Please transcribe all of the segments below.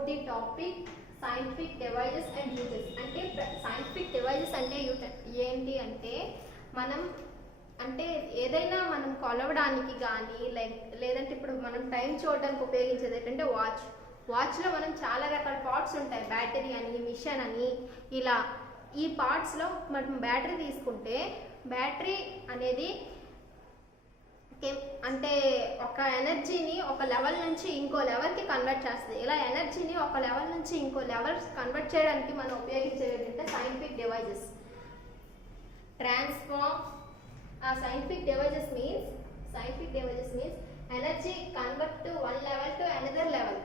about the topic scientific devices and uses. అంటే scientific devices అంటే ఏంటి అంటే మనం అంటే ఏదైనా మనం కొలవడానికి కానీ లేదంటే ఇప్పుడు మనం టైం చూడడానికి ఉపయోగించేది ఏంటంటే వాచ్లో మనం చాలా రకాల పార్ట్స్ ఉంటాయి, బ్యాటరీ అని, మిషన్ అని, ఇలా ఈ పార్ట్స్లో మనం బ్యాటరీ తీసుకుంటే బ్యాటరీ అనేది అంటే ఒక ఎనర్జీని ఒక లెవెల్ నుంచి ఇంకో లెవెల్కి కన్వర్ట్ చేస్తుంది. ఇలా ఎనర్జీని ఒక లెవెల్ నుంచి ఇంకో లెవెల్ కన్వర్ట్ చేయడానికి మనం ఉపయోగించేది ఏంటంటే scientific devices. Transform scientific devices means energy convert to one level to another level.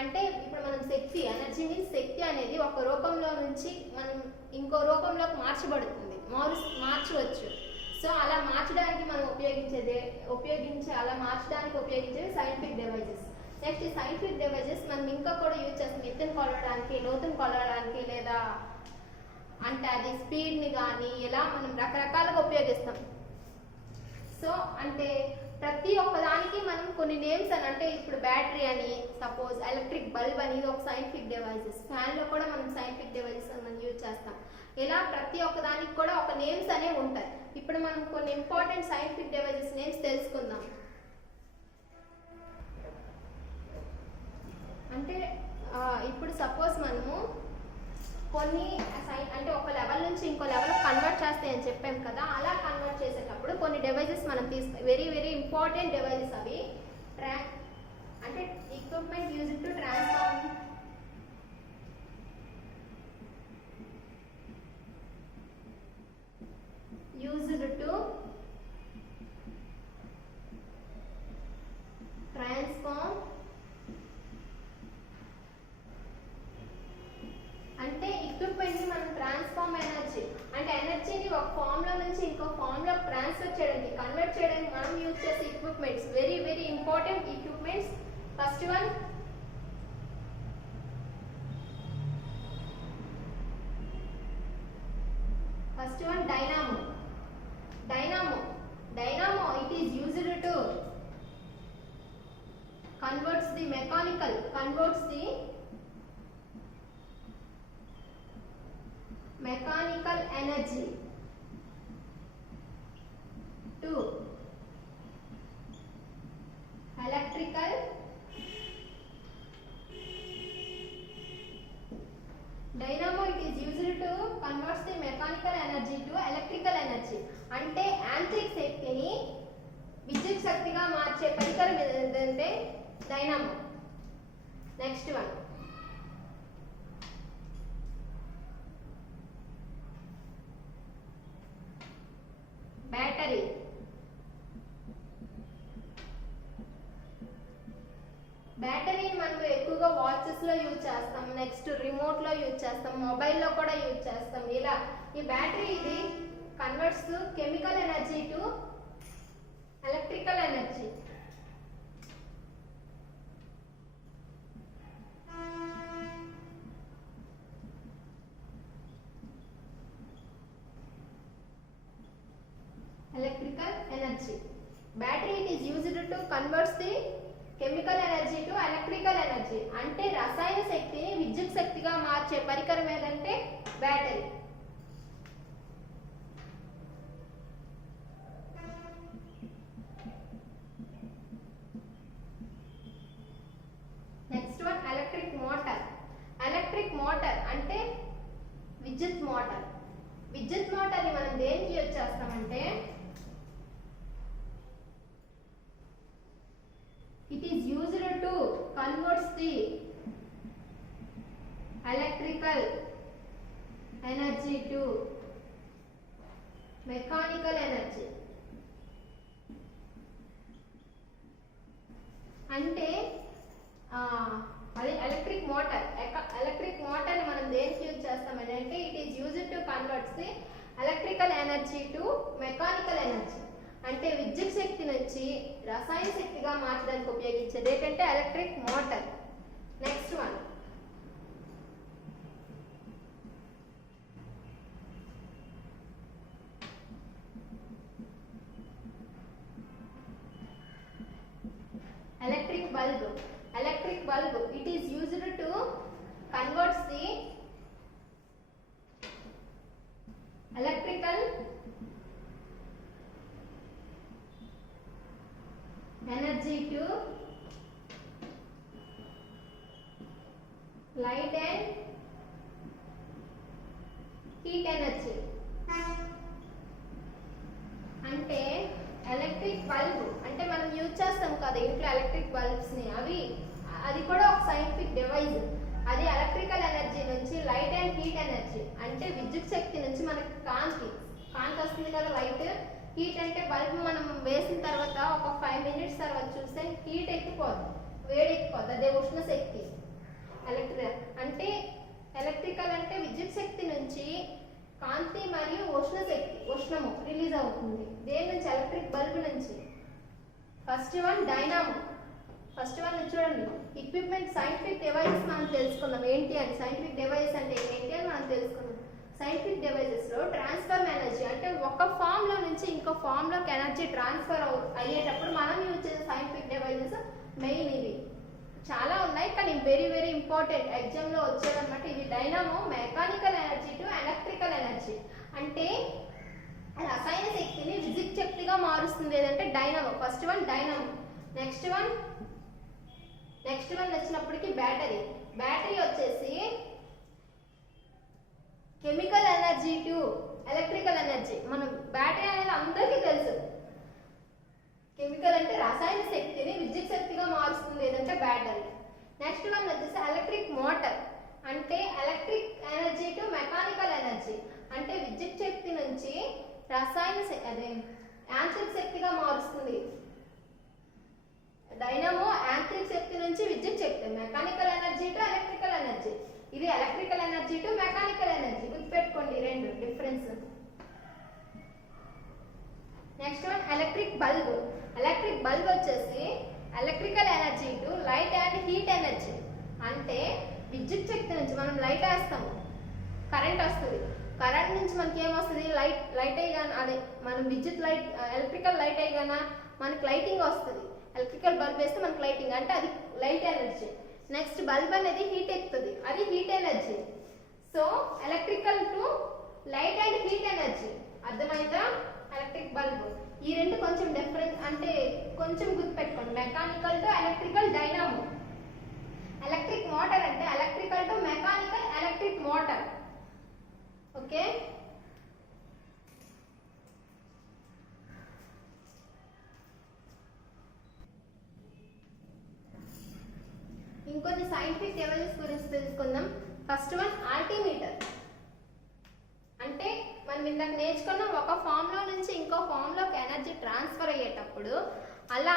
అంటే ఇప్పుడు మనం ఎనర్జీని శక్తి అనేది ఒక రూపంలో నుంచి మనం ఇంకో రూపంలోకి మార్చవచ్చు. సో అలా మార్చడానికి మనం ఉపయోగించేది సైంటిఫిక్ డివైజెస్. నెక్స్ట్ ఈ సైంటిఫిక్ డివైజెస్ మనం ఇంకా కూడా యూజ్ చేస్తాం ఎత్తుని కొలవడానికి, లోతుని కొలవడానికి, లేదా అంటే అది స్పీడ్ని కానీ ఇలా మనం రకరకాలుగా ఉపయోగిస్తాం. సో అంటే ప్రతి ఒక్కదానికి మనం కొన్ని నేమ్స్ అని, అంటే ఇప్పుడు బ్యాటరీ అని, సపోజ్ ఎలక్ట్రిక్ బల్బ్ అనేది ఒక సైంటిఫిక్ డివైజెస్. ఫ్యాన్లో కూడా మనం సైంటిఫిక్ డివైజెస్ అని మనం యూజ్ చేస్తాం. ఇలా ప్రతి ఒక్కదానికి కూడా ఒక నేమ్స్ అనేవి ఉంటాయి. ఇప్పుడు మనం కొన్ని ఇంపార్టెంట్ సైంటిఫిక్ డివైజెస్ నేమ్స్ తెలుసుకుందాం. అంటే ఇప్పుడు సపోజ్ మనము కొన్ని అంటే ఒక లెవెల్ నుంచి ఇంకో లెవెల్ కన్వర్ట్ చేస్తాయని చెప్పాం కదా, అలా కన్వర్ట్ చేసేటప్పుడు కొన్ని డివైజెస్ మనం వెరీ వెరీ ఇంపార్టెంట్ డివైజెస్ అవి. అంటే ఎక్విప్మెంట్ యూజ్డ్ టు ట్రాన్స్ఫార్మ్ అంటే ఎక్విప్మెంట్ ని మనం ట్రాన్స్ఫార్మ్ ఎనర్జీ, అంటే ఎనర్జీని ఒక ఫామ్ లో నుంచి ఇంకో ఫామ్ లో ట్రాన్స్ఫర్ చేయడానికి, కన్వర్ట్ చేయడానికి మనం యూజ్ చేసే equipments, very very important equipments. First one dynamo it is used to converts the mechanical energy to electrical dynamo it is used to converts the mechanical energy to electrical energy. అంటే యాంత్రిక శక్తిని విద్యుత్ శక్తిగా మార్చే పరికరం ఏదంటే డైనామో. Next one battery. బ్యాటరీని మనం ఎక్కువగా వాచెస్ లో యూజ్ చేస్తాం, నెక్స్ట్ రిమోట్ లో యూజ్ చేస్తాం, మొబైల్లో కూడా యూజ్ చేస్తాం. ఇలా ఈ బ్యాటరీ ఇది converts chemical energy to electrical energy. Battery it is used to converts the chemical energy to electrical energy. అంటే రసాయన శక్తిని విద్యుత్ శక్తిగా మార్చే పరికరం ఏదంటే battery. Next one electric motor అంటే విద్యుత్ మోటార్. విద్యుత్ మోటార్ ని మనం దేనికి యూజ్ చేస్తామంటే it is used to converts the electrical energy to mechanical energy. అంటే అది ఎలక్ట్రిక్ మోటార్ ని మనం దేనికి యూజ్ చేస్తామంటే it is used to converts the electrical energy to mechanical energy. అంటే విద్యుత్ శక్తి నుంచి రసాయన శక్తిగా మార్చడానికి ఉపయోగించేది ఏంటంటే electric motor. Next one electric electric bulb, it is used to convert the electrical energy to light and heat energy. అంటే electric bulb అంటే మనం యూజ్ చేస్తాం కదా ఇంట్లో ఎలక్ట్రిక్ బల్బ్స్ ని, అది కూడా ఒక సైంటిఫిక్ డివైస్. అది ఎలక్ట్రికల్ ఎనర్జీ నుంచి లైట్ అండ్ హీట్ ఎనర్జీ అంటే విద్యుత్ శక్తి నుంచి మనకి కాంతి వస్తుంది కదా లైట్. హీట్ అంటే బల్బ్ మనం వేసిన తర్వాత ఒక 5 minutes తర్వాత చూస్తే హీట్ ఎక్కిపోద్ది, వేడి ఎక్కిపోద్ది, అదే ఉష్ణ శక్తి. ఎలక్ట్రికల్ అంటే విద్యుత్ శక్తి నుంచి కాంతి మరియు ఉష్ణము రిలీజ్ అవుతుంది. దేని నుంచి? ఎలక్ట్రిక్ బల్బ్ నుంచి. First one డైనామో. ఫస్ట్ వన్ చూడండి, ఎక్విప్మెంట్ సైంటిఫిక్ డివైజెస్ మనం తెలుసుకుందాం. ఏంటి అంటే సైంటిఫిక్ డివైజెస్ అంటే ఏంటి అని మనం తెలుసుకుందాం. సైంటిఫిక్ డివైజెస్ లో ట్రాన్స్ఫర్ ఎనర్జీ అంటే ఒక ఫామ్ లో నుంచి ఇంకో ఫామ్ లోకి ఎనర్జీ ట్రాన్స్ఫర్ అయ్యేటప్పుడు మనం యూజ్ చేసే సైంటిఫిక్ డివైజెస్ మెయిన్ ఇవి. చాలా ఉన్నాయి కానీ వెరీ వెరీ ఇంపార్టెంట్ ఎగ్జామ్ లో వచ్చేదన్నమాట. ఇది డైనామో mechanical energy to electrical energy అంటే రసాయన శక్తిని విద్యుత్ శక్తిగా మారుస్తుంది. ఏదంటే డైనామో. First one డైనామో. నెక్స్ట్ వన్ వచ్చినప్పటికి బ్యాటరీ వచ్చేసి chemical energy to electrical energy. మనం బ్యాటరీ అనేది అందరికీ తెలుసు. కెమికల్ అంటే రసాయన శక్తిని విద్యుత్ శక్తిగా మారుస్తుంది, ఏదంటే బ్యాటరీ. నెక్స్ట్ వన్ వచ్చేసి ఎలక్ట్రిక్ మోటార్ అంటే electric energy to mechanical energy అంటే విద్యుత్ శక్తి నుంచి యాంత్రిక శక్తిగా మారుస్తుంది. డైనామో యాంత్రిక శక్తి నుంచి విద్యుత్ శక్తి, mechanical energy to electrical energy. ఇది electrical energy to mechanical energy. గుర్తుపెట్టుకోండి రెండు difference. Next one electric bulb. Electric bulb వచ్చేసి electrical energy to light and heat energy అంటే విద్యుత్ శక్తి నుంచి మనం లైట్ వేస్తాము, కరెంట్ వస్తుంది. కరెంట్ నుంచి మనకి ఏమొస్తుంది? లైట్ అయ్యగానే అదే మనం విద్యుత్ లైట్ ఎలక్ట్రికల్ లైట్ అయ్యగానే మనకి లైటింగ్ వస్తుంది. ఎలక్ట్రికల్ బల్బ్ వేస్తే మనకి లైటింగ్ అంటే అది లైట్ ఎనర్జీ. నెక్స్ట్ బల్బ్ అనేది హీట్ ఎక్కుతుంది, అది heat energy. So electrical to light and heat energy. అర్థమైందా? Electric bulb. ఈ రెండు కొంచెం డిఫరెన్స్ అంటే కొంచెం గుర్తుపెట్టుకోండి. Mechanical to electrical dynamo. Electric motor అంటే electrical to mechanical electric motor. Okay. ఇంకొన్ని సైంటిఫిక్ డివైజెస్ గురించి తెలుసుకుందాం. ఫస్ట్ వన్ ఆల్టీమీటర్ అంటే మనం ఇందాక నేర్చుకున్న ఒక ఫామ్ లో నుంచి ఇంకో ఫామ్ లోకి ఎనర్జీ ట్రాన్స్ఫర్ అయ్యేటప్పుడు అలా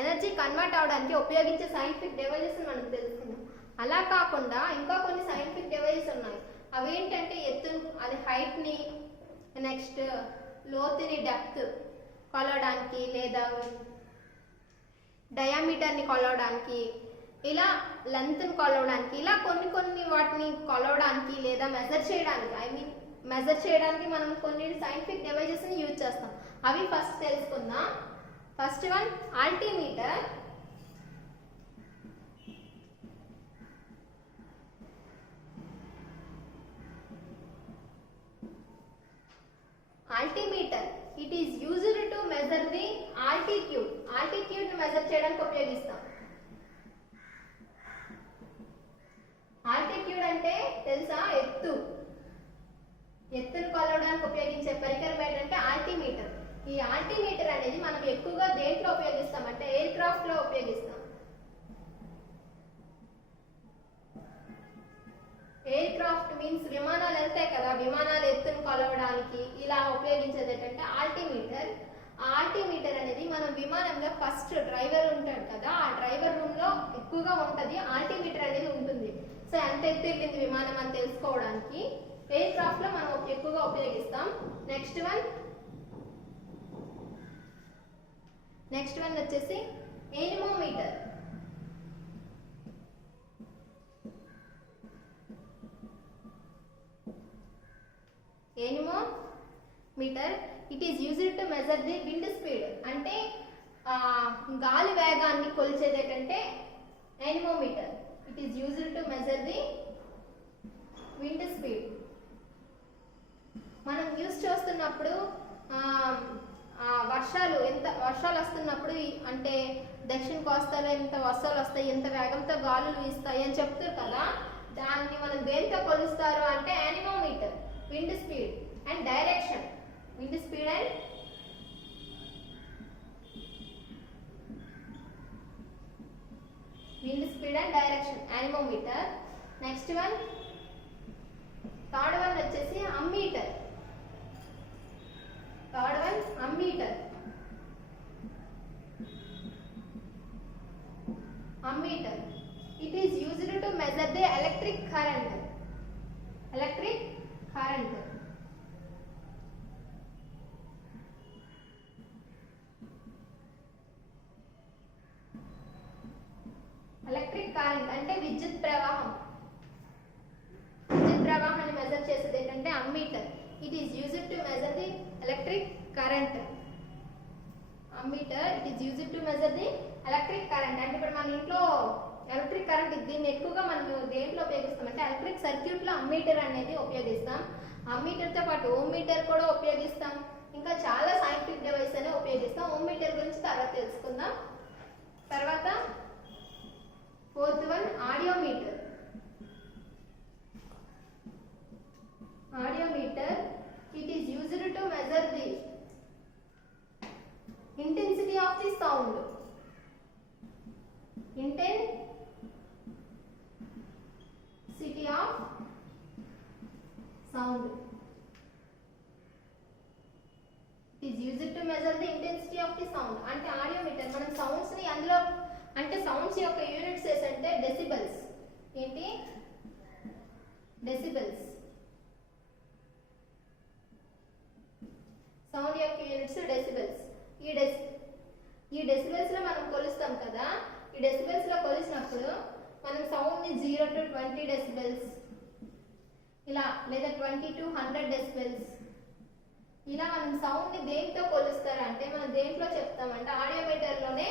ఎనర్జీ కన్వర్ట్ అవడానికి ఉపయోగించే సైంటిఫిక్ డివైజెస్ మనం తెలుసుకుందాం. అలా కాకుండా ఇంకా కొన్ని సైంటిఫిక్ డివైజెస్ ఉన్నాయి. అవి ఏంటంటే అది హైట్ ని, నెక్స్ట్ లోతుని డెప్త్ కొలవడానికి లేదా డయామీటర్ ని కొలవడానికి, ఇలా లెంత్ ని కొలవడానికి, ఇలా కొన్ని వాటిని కొలవడానికి లేదా మెజర్ చేయడానికి మనం కొన్ని సైంటిఫిక్ డివైజెస్ ని యూజ్ చేస్తాం. అవి ఫస్ట్ తెలుసుకుందాం. First one altimeter. Altimeter it is used to measure the altitude. Altitude ని మెజర్ చేయడానికి ఉపయోగిస్తాం. ఆల్టిట్యూడ్ అంటే తెలుసా? ఎత్తును కొలవడానికి ఉపయోగించే పరికరం ఏంటంటే ఆల్టిమీటర్. ఈ ఆల్టిమీటర్ అనేది మనం ఎక్కువగా దేంట్లో ఉపయోగిస్తాం అంటే ఎయిర్ క్రాఫ్ట్ లో ఉపయోగిస్తాం. ఎయిర్ క్రాఫ్ట్ మీన్స్ విమానాలు వెళ్తాయి కదా, విమానాల ఎత్తును కొలవడానికి ఇలా ఉపయోగించేది ఏంటంటే ఆల్టిమీటర్. ఆ ఆల్టిమీటర్ అనేది మనం విమానంలో ఫస్ట్ డ్రైవర్ ఉంటాడు కదా, ఆ డ్రైవర్ రూమ్ లో ఎక్కువగా ఉంటది ఆల్టిమీటర్ అనేది ఉంటుంది. సో ఎంత ఎత్తు వెళ్ళింది విమానం అని తెలుసుకోవడానికి ఎయిర్ క్రాఫ్ట్ లో మనం ఎక్కువగా ఉపయోగిస్తాం. నెక్స్ట్ వన్ వచ్చేసి anemometer. Anemometer it is used to measure the wind speed అంటే గాలి వేగాన్ని కొలిచేది ఏంటంటే anemometer. It is used to measure the wind speed. మనం న్యూస్ చూస్తున్నప్పుడు వర్షాలు వస్తున్నప్పుడు అంటే దక్షిణ కోస్తాలో ఎంత వర్షాలు వస్తాయి, ఎంత వేగంతో గాలులు వీస్తాయి అని చెప్తారు కదా, దాన్ని మనం దేంతో కొలుస్తారు అంటే anemometer. Wind speed and direction, wind speed and direction anemometer. Next one, third one వచ్చేసి ammeter. Third one ammeter. Ammeter. It is used to measure the electric current. Electric current. Electric current అంటే విద్యుత్ ప్రవాహం. విద్యుత్ ప్రవాహాన్ని measure చేసేది ఏంటంటే ammeter. It is used to measure the electric current. Ammeter. It is used to measure the electric current. అంటే ఇప్పుడు మన ఇంట్లో ఎలక్ట్రిక్ కరెంట్ దీన్ని ఎక్కువగా మనం దేంట్లో ఉపయోగిస్తాం అంటే ఎలక్ట్రిక్ సర్క్యూట్ లో అమ్మీటర్ అనేది ఉపయోగిస్తాం. అమ్మీటర్ తో పాటు ఓమ్ మీటర్ కూడా ఉపయోగిస్తాం. ఇంకా చాలా సైంటిఫిక్ డివైస్ అనే ఉపయోగిస్తాం. ఓమ్ మీటర్ గురించి తర్వాత తెలుసుకుందాం. తర్వాత fourth one audiometer. Audiometer. It is used to measure the intensity of the sound. Intensity of sound. It is used to measure the intensity of the sound. అంటే audiometer మనం sounds ని అందులో అంటే sounds యొక్క యూనిట్స్ ఏంటంటే decibels. ఏంటి? Decibels. Sound యొక్క units decibels. ఈ డెసిబెల్స్ లో మనం కొలుస్తాం కదా, ఈ డెసిబెల్స్ లో కొలిసినప్పుడు మనం సౌండ్ ని 0 to 20 డెసిబెల్స్ ఇలా లేదా 20 to 100 డెసిబెల్స్ ఇలా మనం సౌండ్ ని దేంతో కొలుస్తారంటే మనం దేంట్లో చెప్తామంటే ఆడియోమీటర్ లోనే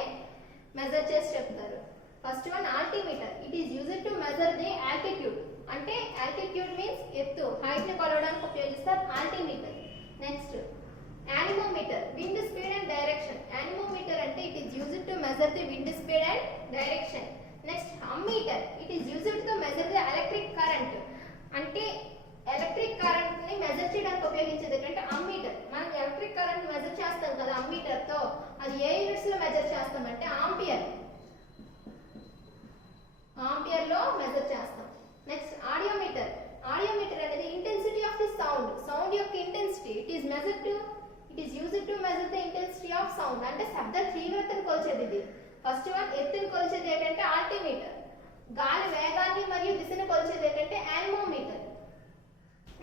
మెజర్ చేసి చెప్తారు. First one altimeter. It is used to measure the altitude. అంటే ఆల్టిట్యూడ్ మీన్స్ ఎత్తు, హైట్ ని కొలవడానికి ఉపయోగిస్తారు altimeter. Next anemometer. Wind speed and direction. Anemometer అంటే it is used to measure the wind speed and direction. Next ammeter. It is used to measure the electric current. అంటే electric current ని measure చేయడానికి ఉపయోగించేది ఏంటంటే ammeter. మనం electric current measure చేస్తాం కదా ammeter తో, అది ఏ యూనిట్స్ లో మెజర్ చేస్తామంటే ఆంపియర్. ఆంపియర్ లో మెజర్ చేస్తాం. Next audiometer. ఆడియోమీటర్ అనేది intensity of the sound. Sound యొక్క intensity. It is measured to It is used to measure the intensity of sound. అంటే శబ్ద తీవ్రతను కొలిచేది ఇది. ఫస్ట్ వన్ ఎత్తుని కొలిచేది ఏంటంటే ఆల్టిమీటర్. గాలి వేగాన్ని మరియు దిశను కొలిచేది ఏంటంటే anemometer.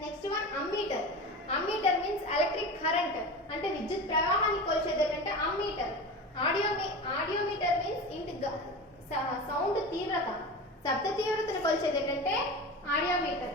Next one ammeter. Ammeter means electric current అంటే విద్యుత్ ప్రవాహాన్ని కొలిచేది ఏంటంటే అమ్మీటర్. ఆడియోమీటర్ మీన్స్ సౌండ్ తీవ్రత, శబ్ద తీవ్రతను కొలిచేది ఏంటంటే ఆడియోమీటర్.